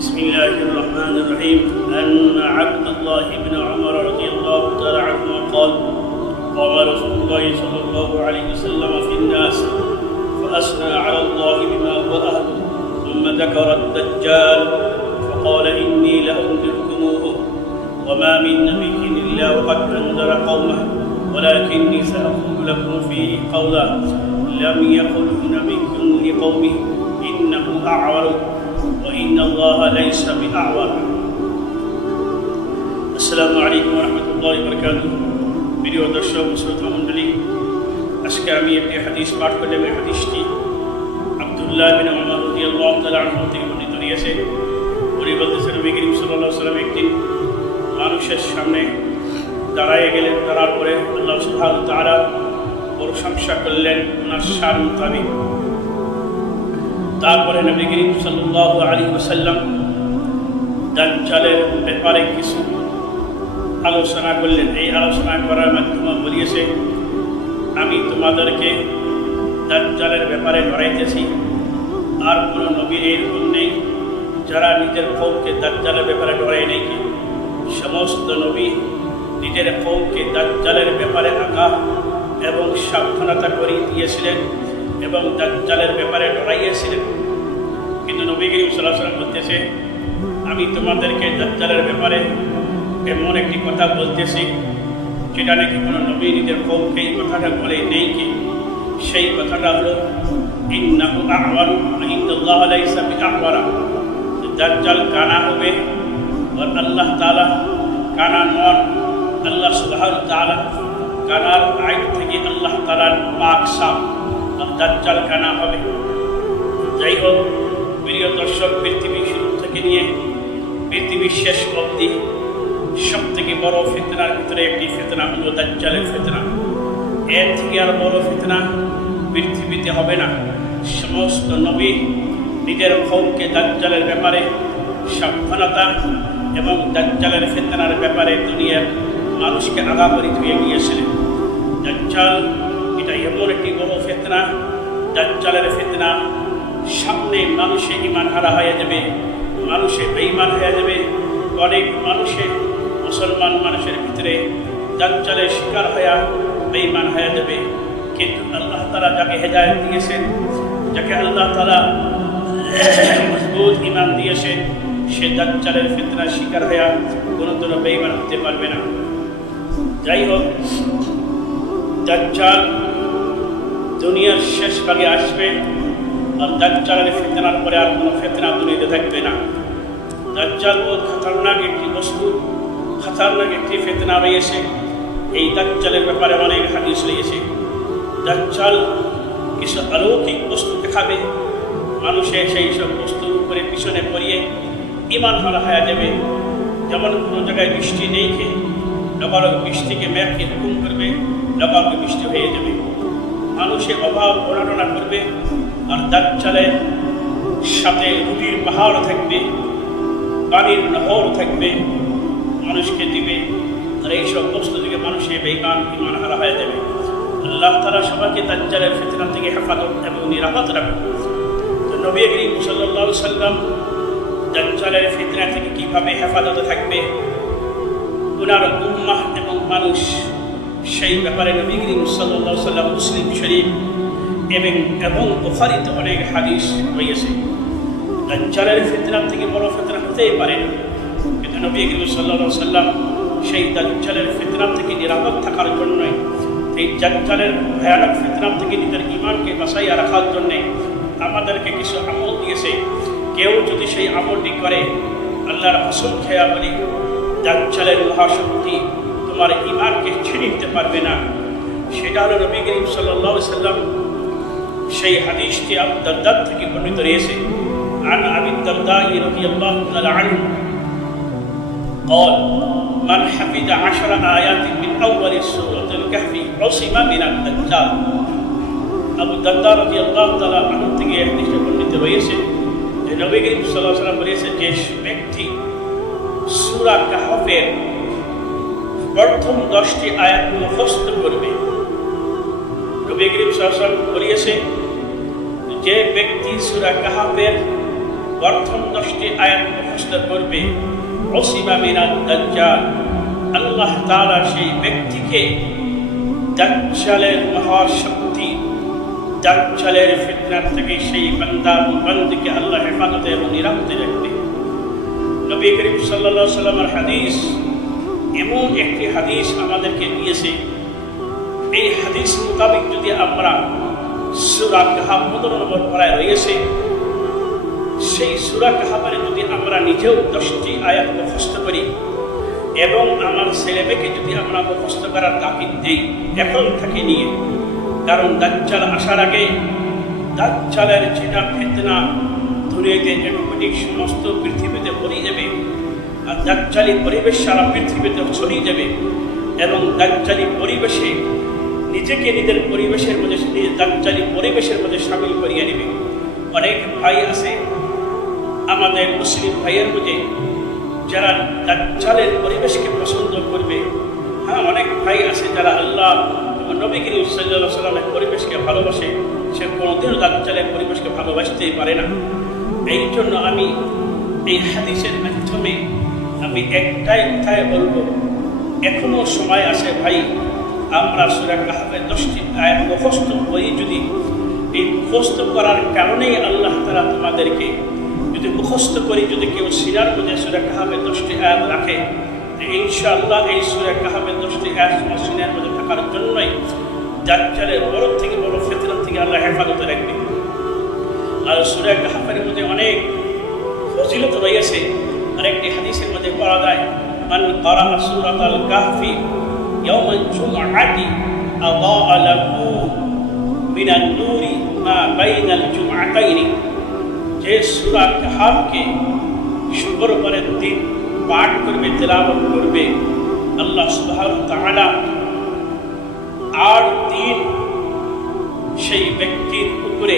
بسم الله الرحمن الرحيم أن عبد الله بن عمر رضي الله تعالى عنهما قال قام رسول الله صلى الله عليه وسلم في الناس فأثنى على الله بما هو أهله ثم ذكر الدجال فقال إني لأنذركموه وما من نبي إلا وقد أنذر قومه ولكني سأقول لكم فيه قولا لم يقله نبي لقومه إنه أعور وإن الله ليس بأعور. السلام عليكم ورحمة الله وبركاته. প্রিয় দর্শক ও শ্রোতা মণ্ডলী, আজকে আমি একটি হাদিস পাঠ করলাম। এই হাদিসটি আব্দুল্লাহ বিন উমর রাদিয়াল্লাহু তাআলা আনহু থেকে বর্ণিত হয়েছে। উনি বলতেছেন, নবী করিম সাল্লাল্লাহু আলাইহি ওয়াসাল্লাম একদিন মানুষের সামনে দাঁড়ায় গেলেন। দাঁড়ার পরে আল্লাহ সুবহানাহু ওয়া তাআলা প্রশংসা করলেন ওনার শান মোতাবেক। তারপরে নবী করিম সাল্লাল্লাহু আলাইহি ওয়াসাল্লাম দাজ্জালের ব্যাপারে কিছু আলোচনা করলেন। এই আলোচনা করার মাধ্যমে বলিয়েছে, আমি তোমাদেরকে দাজ্জালের ব্যাপারে ডরাইতেছি। আর কোনো নবী এরকম নেই যারা নিজের কওমকে দাজ্জালের ব্যাপারে ডরায় নেই। সমস্ত নবী নিজের কওমকে দাজ্জালের ব্যাপারে আগাহ এবং সাবধানতা করিয়ে দিয়েছিলেন এবং দাজ্জালের ব্যাপারে ডরাইয়েছিলেন। কিন্তু নবী করিম সাল্লাল্লাহু আলাইহি ওয়াসাল্লাম বলতেছে, আমি তোমাদেরকে দাজ্জালের ব্যাপারে এমন একটি কথা বলতেছি যেটা নাকি কোনো নবী নিজের কওমকে এই কথাটা বলে নেই। কি সেই কথাটা হলো, ইন্নাহু আ'ওয়ারু ওয়া ইন্নাল্লাহা লাইসা বিআ'ওয়ারা। দাজ্জাল কানা হবে আর আল্লাহ তাআলা কানা নন। আল্লাহ সুবহানাহু ওয়া তাআলা কানার আইন থেকে আল্লাহ তাআলার পাক সাফ, আর দাজ্জাল কানা হবে। যাই হোক প্রিয় দর্শক, পৃথিবীর শুরু থেকে নিয়ে পৃথিবীর শেষ অবধি সব থেকে বড় ফিতনার ভিতরে একটি ফিতনা হলো দাজ্জালের ফিতনা। এর থেকে আর বড় ফিতনা পৃথিবীতে হবে না। সমস্ত নবী নিজের কওমকে দাজ্জালের ব্যাপারে সাবধানতা এবং দাজ্জালের ফিতনার ব্যাপারে দুনিয়ার মানুষকে আগাগোড়ি ধুয়ে গিয়েছিলেন। দাজ্জাল এটা এমন একটি বড় ফিতনা, দাজ্জালের ফিতনা সামনে মানুষে ঈমান হারা হয়ে যাবে, মানুষে বেঈমান হয়ে যাবে। অনেক মানুষে মুসলমান মানুষের ভিতরে দাজ্জালের শিকার হয়ে বেঈমান হয়ে যাবে। কিন্তু আল্লাহ তাআলা যাকে হেদায়েত দিয়েছেন, যাকে আল্লাহ তাআলা মজবুত ঈমান দিয়েছেন, সে দাজ্জালের ফিতনার শিকার হয়ে কোনোদিনও বেঈমান হতে পারবে না। যাই হোক, দাজ্জাল দুনিয়ার শেষ ভাগে আসবে আর দাজ্জালের ফিতনার পরে আর কোনো ফিতনা দুনিয়াতে থাকবে না। দাজ্জাল বহুত খতরনাক একটি বস্তু, খতরনাক একটি ফিতনা রয়েছে। এই দাজ্জালের ব্যাপারে অনেক হাদিস রয়েছে। দাজ্জাল কিছু অলৌকিক বস্তু দেখাবে, মানুষের সেই সব বস্তুর উপরে পিছনে পড়িয়ে ঈমান হারা হয়ে যাবে। যেমন কোনো জায়গায় বৃষ্টি নেই, লগালগ বৃষ্টিকে মেঘকে হুকুম করবে, লগালগ বৃষ্টি হয়ে যাবে। মানুষের অভাব অনাটনা করবে আর দাজ্জালের সাথে রুটির পাহাড় থাকবে, পানির নহর থাকবে, মানুষকে দিবে। আর এইসব বস্তু থেকে মানুষের বেঈমান ঈমান হারা হয়ে যাবে। আল্লাহ তাআলা সবাইকে দাজ্জালের ফিতনা থেকে হেফাজত এবং নিরাপদ রাখুন। তো নবী করিম সাল্লাল্লাহু আলাইহি ওয়াসাল্লাম দাজ্জালের ফিতনা থেকে কীভাবে হেফাজতে থাকবে, ওনার উম্মাহ এবং মানুষ, সেই ব্যাপারে নবী করিম সাল্লাল্লাহু আলাইহি ওয়াসাল্লাম মুসলিম শরীফ এবং বুখারীতে অনেক হাদিস রয়েছে। দাজ্জালের ফিতনা থেকে বড় ফিতনা হতেই পারে না, কিন্তু নবী করিম সাল্লাল্লাহু আলাইহি ওয়াসাল্লাম সেই দাজ্জালের ফিতনা থেকে নিরাপদ থাকার জন্য, এই দাজ্জালের ভয়ানক ফিতনা থেকে নিজের ঈমানকে বাঁচাইয়া রাখার জন্যে আমাদেরকে কিছু আমল দিয়েছে। কেউ যদি সেই আমলটি করে, আল্লাহর কসম খেয়া বলি, দাজ্জালের মহাশক্তি তোমার ঈমানকে ছিনিয়ে নিতে পারবে না। সেটা হলো নবী করিম সাল্লাল্লাহু আলাইহি ওয়াসাল্লাম সেই হাদিসটি আবু দারদা থেকে বর্ণিত রয়েছে। عن أبي الدرداء رضي الله تعالى عنه قال من حفظ 10 آيات من أول سورة الكهف عصم من الدجال. আবু দারদা রাদিয়াল্লাহু তাআলা আনহু থেকে এই হাদিসটি বর্ণিত হয়েছে যে নবী করিম সাল্লাল্লাহু আলাইহি ওয়াসাল্লাম বলেছেন, যে ব্যক্তি সূরা কাহফের প্রথম 10টি আয়াত মুখস্থ করবে, নবী করিম সাল্লাল্লাহু আলাইহি ওয়াসাল্লাম বলেছে, যে ব্যক্তি সূরা কাহফের প্রথম 10টি আয়াত মুখস্থ করবে উসিবা মিনাদ দাজ্জাল, আল্লাহ তাআলা সেই ব্যক্তিকে দাজ্জালের মহাশক্তি, দাজ্জালের ফিতনার থেকে সেই বান্দা বান্দিকে আল্লাহ হেফাজতে এবং নিরাপদে রাখবে। নবী করিম সাল্লাল্লাহু আলাইহি ওয়াসাল্লামের হাদিস, এমন একটি হাদিস আমাদেরকে দিয়েছে, এই হাদিস মোতাবেক যদি আমরা সূরা কাহফ 15 নম্বর পারায় রয়েছে, সেই সূরা কাহফের যদি আমরা নিজেও 10টি আয়াত মুখস্থ করি এবং আমার ছেলেমেয়েকে যদি আমরা মুখস্থ করার তাকিদ দিই এখন থেকে নিয়ে, কারণ দাজ্জাল আসার আগে দাজ্জালের যেটা ফিতনা দুনিয়াতে অটোমেটিক সমস্ত পৃথিবীতে ভরিয়ে যাবে, আর দাজ্জালি পরিবেশ সারা পৃথিবীতে ছড়িয়ে যাবে এবং দাজ্জালি পরিবেশে নিজেকে নিজের পরিবেশের মধ্যে, দাজ্জালি পরিবেশের মধ্যে সামিল করিয়ে নেবে। অনেক ভাই আছে আমাদের মুসলিম ভাইয়ের মধ্যে যারা দাজ্জালের পরিবেশকে পছন্দ করবে। হ্যাঁ, অনেক ভাই আছে যারা আল্লাহ নবী করিম সাল্লাল্লাহু আলাইহি ওয়াসাল্লামের পরিবেশকে ভালোবাসে, সে কোনোদিনও দাজ্জালের পরিবেশকে ভালোবাসতেই পারে না। এই জন্য আমি এই হাদিসের মাধ্যমে আমি একটাই কথাই বলবো, এখনো সময় আছে ভাই, আমরা সূরা কাহফের 10টি আয়াত মুখস্থ করি। যদি এই মুখস্থ করার কারণেই আল্লাহ তাআলা তোমাদেরকে যদি মুখস্থ করি, যদি কেউ সিনার মধ্যে সূরা কাহফের 10টি আয়াত রাখে, ইনশাআল্লাহ এই সূরা কাহফের 10টি আয়াত তোমার সিনার মধ্যে থাকার জন্যই দাজ্জালের বড় থেকে বড় ফিতনা থেকে আল্লাহ হেফাজতে রাখবে। আর সূরা কাহফের মধ্যে অনেক ফজিলত রয়েছে। আরেকটি হাদিসের মধ্যে পড়া যায়, মান ক্বারা সূরাতাল কাহফি ইয়াওমাল জুমআতি আদাআ লাহু মিনান নূরি মা বাইনাল জুমআতাইনি, যে সূরা কাহফকে শুক্রবারের দিন পাঠ করবে, তেলাওয়াত করবে, আল্লাহ সুবহানাহু ওয়া তাআলা 8 দিন সেই ব্যক্তির উপরে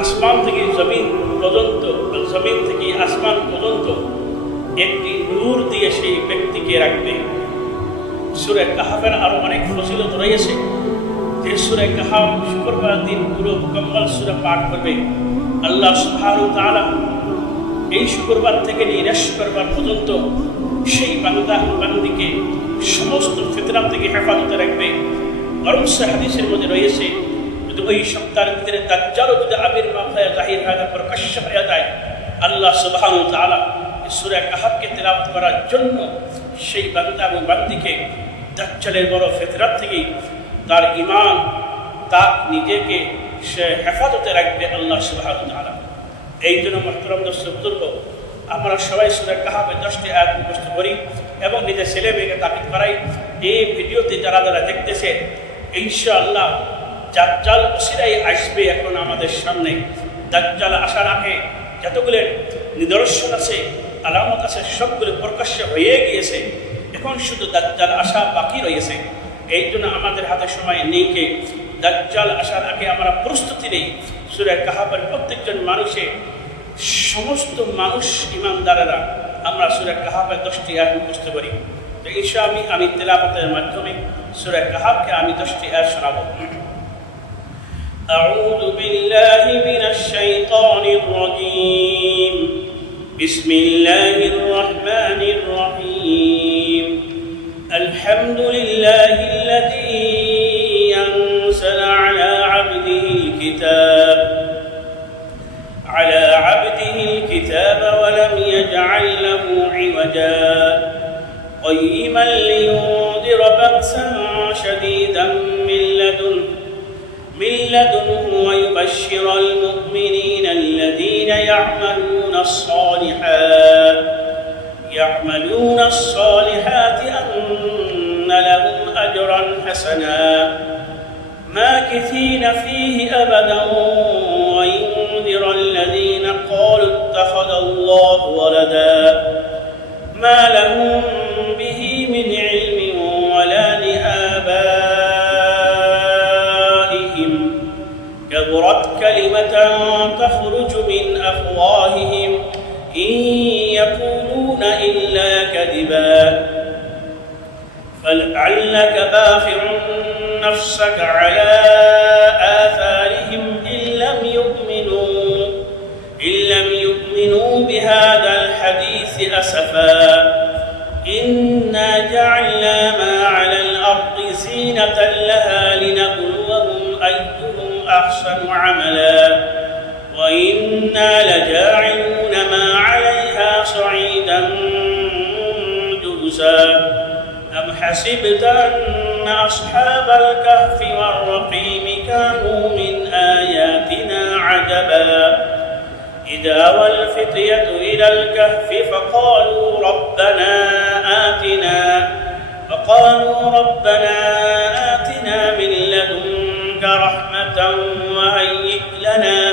আসমান থেকে জমিন পর্যন্ত, জমিন থেকে আসমান পর্যন্ত একটি নূর দিয়ে সেই ব্যক্তিকে রাখবে। সূরা কাহফের আরো অনেক ফজিলত রয়েছে, যে সূরা কাহফ শুক্রবার দিন পুরো মুকম্মল সূরা পাঠ করবে, আল্লাহ সুবহানাহু ওয়া তাআলা এই শুক্রবার থেকে নিয়ে শুক্রবার পর্যন্ত সেই বান্দা বান্দিকে সমস্ত ফিতনা থেকে হেফাজতে রাখবে। বরং হাদিসের মধ্যে রয়েছে, যদি ওই সপ্তাহের ভিতরে দাজ্জালও যদি আবির্ভাব হয়ে জাহির হয়ে যায়, প্রকাশ্য হয়ে যায়, আল্লাহ সুবহানাহু ওয়া তাআলা সূরা কাহফকে তেলাওয়াত করার জন্য সেই বান্দা এবং বান্দিকে দাজ্জালের বড় ফিতনা থেকে তার ঈমান, তার নিজেকে সে হেফাজতে রাখবে আল্লাহ সুবহানাহু ওয়া তাআলা। এই জন্য মুহতারাম দর্শক বুজুর্গ, আমরা সবাই সূরা কাহফের 10টি আয়াত মুখস্থ করি এবং নিজের ছেলে মেয়েকে তাকিদ করাই। এই ভিডিওতে যারা যারা দেখতেছে, ইনশাআল্লাহ দাজ্জাল অচিরেই আসবে। এখন আমাদের সামনে দাজ্জাল আসার আগে যতগুলো নিদর্শন আছে, আলামত আছে, সবগুলো প্রকাশ্য হয়ে গিয়েছে। এখন শুধু দাজ্জাল আসা বাকি রয়েছে। এই জন্য আমাদের হাতে সময় নেই যে দাজ্জাল আসার আগে আমরা প্রস্তুতি নেই। সূরা কাহফের প্রত্যেকজন মানুষে, সমস্ত মানুষ ইমানদারেরা আমরা সূরা কাহফের 10টি আয়াত মুখস্থ করি। তো ইনশাআল্লাহ আমি তেলাওয়াতের মাধ্যমে সূরা কাহফকে আমি 10টি আয়াত শোনাবো। আউযু বিল্লাহি মিনাশ শাইতানির রাজীম। বিসমিল্লাহির রহমানির রহিম। আলহামদুলিল্লাহিল্লাযী আনজালা আলা আবদিহিল কিতাব على عبده الكتاب ولم يجعل له عوجا قيما لينذر بأسا شديدا من لدنه ويبشر المؤمنين الذين يعملون الصالحات أن لهم أجرا حسنا ماكثين فيه أبدا وينذر الذين قالوا اتخذ الله ولدا ما لهم به من علم ولا لآبائهم كبرت كلمة تخرج من أفواههم إن يقولون إلا كذبا فلعلك باخع نفسك على آثارهم إن لم إن لم يؤمنوا بهذا الحديث أسفا إنا جعلنا ما على الأرض زينة لها لنبلوهم أيهم أحسن عملا وإنا لجاعلون ما عليها صعيدا جرزا أم حسبت أن أصحاب الكهف والرقيم كانوا من آياتنا عجبا إذ آوى الفتية إلى الكهف فقالوا ربنا آتنا من لدنك رحمة وهيئ لنا